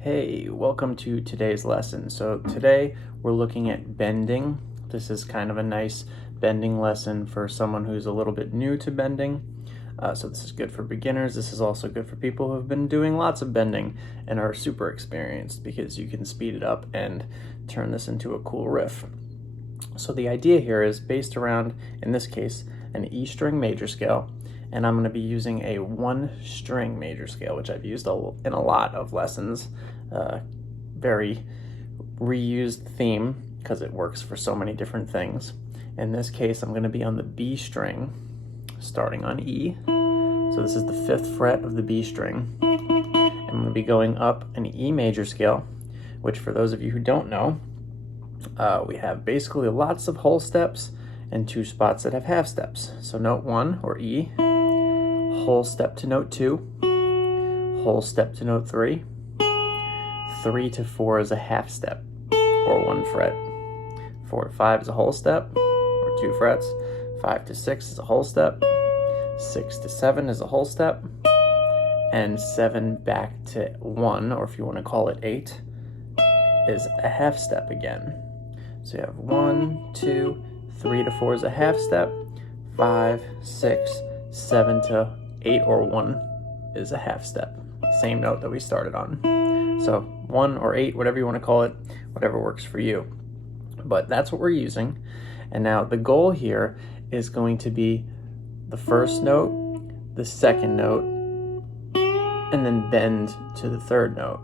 Hey, welcome to today's lesson. So today we're looking at bending. This is kind of a nice bending lesson for someone who's a little bit new to bending. So this is good for beginners. This is also good for people who have been doing lots of bending and are super experienced, because you can speed it up and turn this into a cool riff. So the idea here is based around, in this case, an E string major scale, and I'm going to be using a 1-string major scale, which I've used in a lot of lessons. Very reused theme because it works for so many different things. In this case, I'm going to be on the B string, starting on E. So this is the 5th fret of the B string. I'm going to be going up an E major scale, which for those of you who don't know, we have basically lots of whole steps and 2 spots that have half steps. So note 1, or E, whole step to note 2, whole step to note 3, 3 to 4 is a half step, or 1 fret, 4 to 5 is a whole step, or 2 frets, 5 to 6 is a whole step, 6 to 7 is a whole step, and 7 back to 1, or if you want to call it 8, is a half step again. So you have 1, 2, 3 to 4 is a half step, 5, 6, 7 to 8 or 1 is a half step. Same note that we started on. So 1 or 8, whatever you want to call it, whatever works for you. But that's what we're using. And now the goal here is going to be the first note, the second note, and then bend to the third note.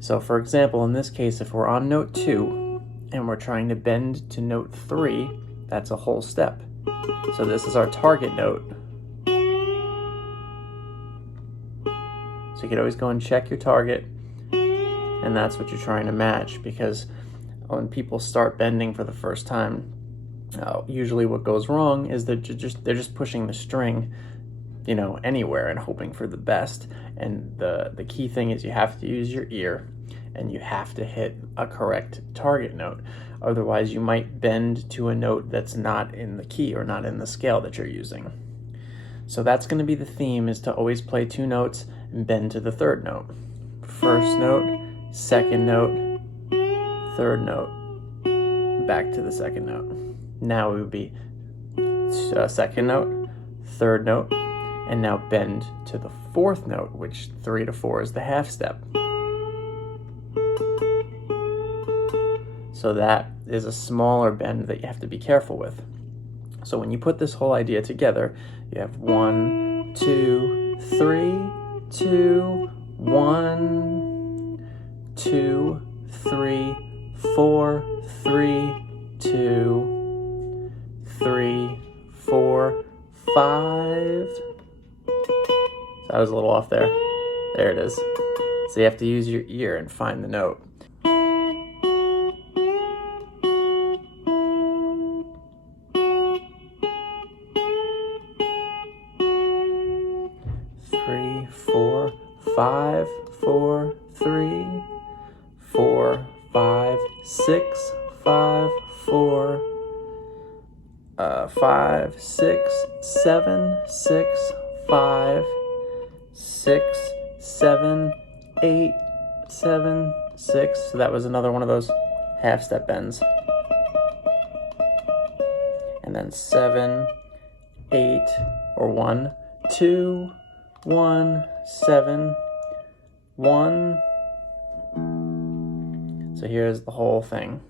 So for example, in this case, if we're on note 2 and we're trying to bend to note 3, that's a whole step. So this is our target note. So you could always go and check your target, and that's what you're trying to match, because when people start bending for the first time, usually what goes wrong is that they're just pushing the string, anywhere and hoping for the best. And the key thing is you have to use your ear, and you have to hit a correct target note. Otherwise, you might bend to a note that's not in the key or not in the scale that you're using. So that's going to be the theme, is to always play 2 notes and bend to the third note. First note, second note, third note, back to the second note. Now it would be second note, third note, and now bend to the 4th note, which 3 to 4 is the half step. So that is a smaller bend that you have to be careful with. So when you put this whole idea together, you have 1, 2, 3, 2, 1, 2, 3, 4, 3, 2, 3, 4, 5. So I was a little off there. There it is. So you have to use your ear and find the note. 3, 4, 5, 4, 3, 4, 5, 6, 5, 4, 5, 6, 7, 6, 5, 6, 7, 8, 7, 6. So that was another one of those half step bends. And then 7, 8, or 1, 2, 1, 7, 1. So here's the whole thing.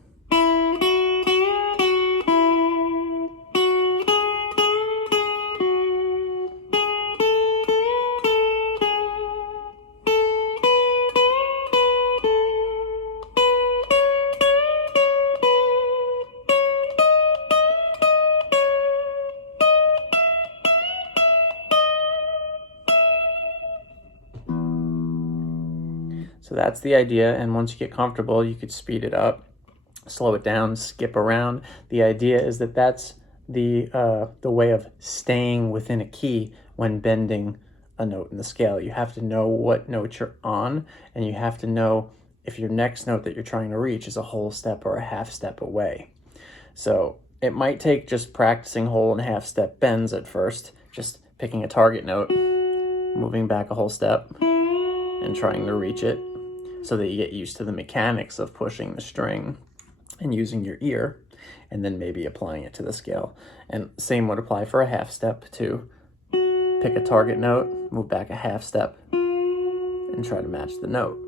So that's the idea, and once you get comfortable, you could speed it up, slow it down, skip around. The idea is that that's the way of staying within a key when bending a note in the scale. You have to know what note you're on, and you have to know if your next note that you're trying to reach is a whole step or a half step away. So it might take just practicing whole and half step bends at first, just picking a target note, moving back a whole step, and trying to reach it. so that you get used to the mechanics of pushing the string and using your ear, and then maybe applying it to the scale. And same would apply for a half step too. Pick a target note, move back a half step, and try to match the note.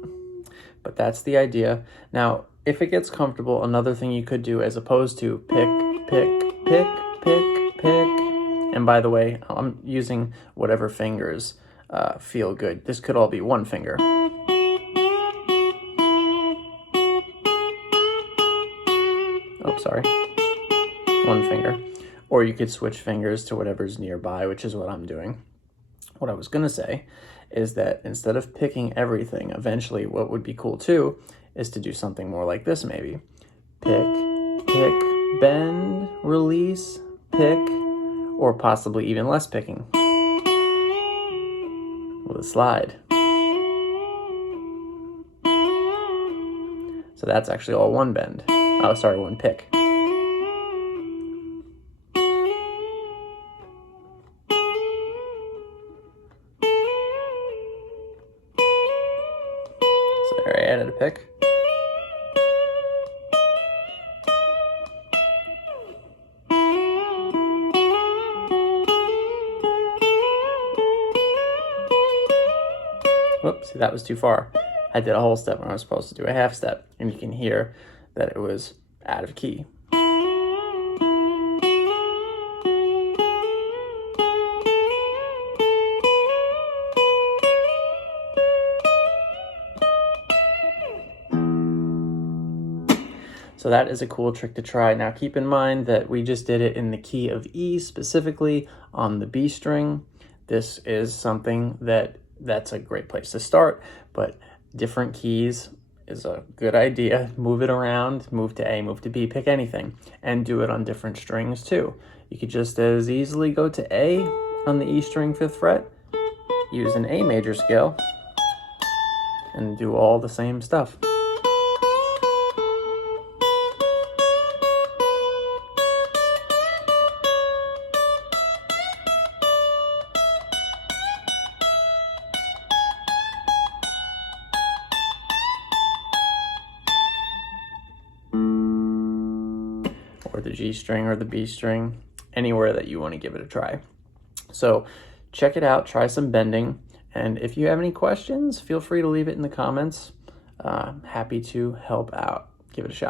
But that's the idea. Now, if it gets comfortable, another thing you could do, as opposed to pick, pick, pick, pick, pick, and by the way, I'm using whatever fingers feel good. This could all be one finger. Oh, sorry. One finger. Or you could switch fingers to whatever's nearby, which is what I'm doing. What I was going to say is that instead of picking everything, eventually what would be cool too is to do something more like this maybe. Pick, pick, bend, release, pick, or possibly even less picking with a slide. So that's actually all one bend. Oh, sorry, one pick. So there, I added a pick. Whoops, see, that was too far. I did a whole step when I was supposed to do a half step, and you can hear that it was out of key. So that is a cool trick to try. Now keep in mind that we just did it in the key of E, specifically on the B string. This is something that's a great place to start, but different keys is a good idea. Move it around, move to A, move to B, pick anything, and do it on different strings too. You could just as easily go to A on the E string 5th fret, use an A major scale, and do all the same stuff. Or the G string or the B string, anywhere that you want to give it a try. So check it out, try some bending, and if you have any questions, feel free to leave it in the comments. Happy to help out. Give it a shot.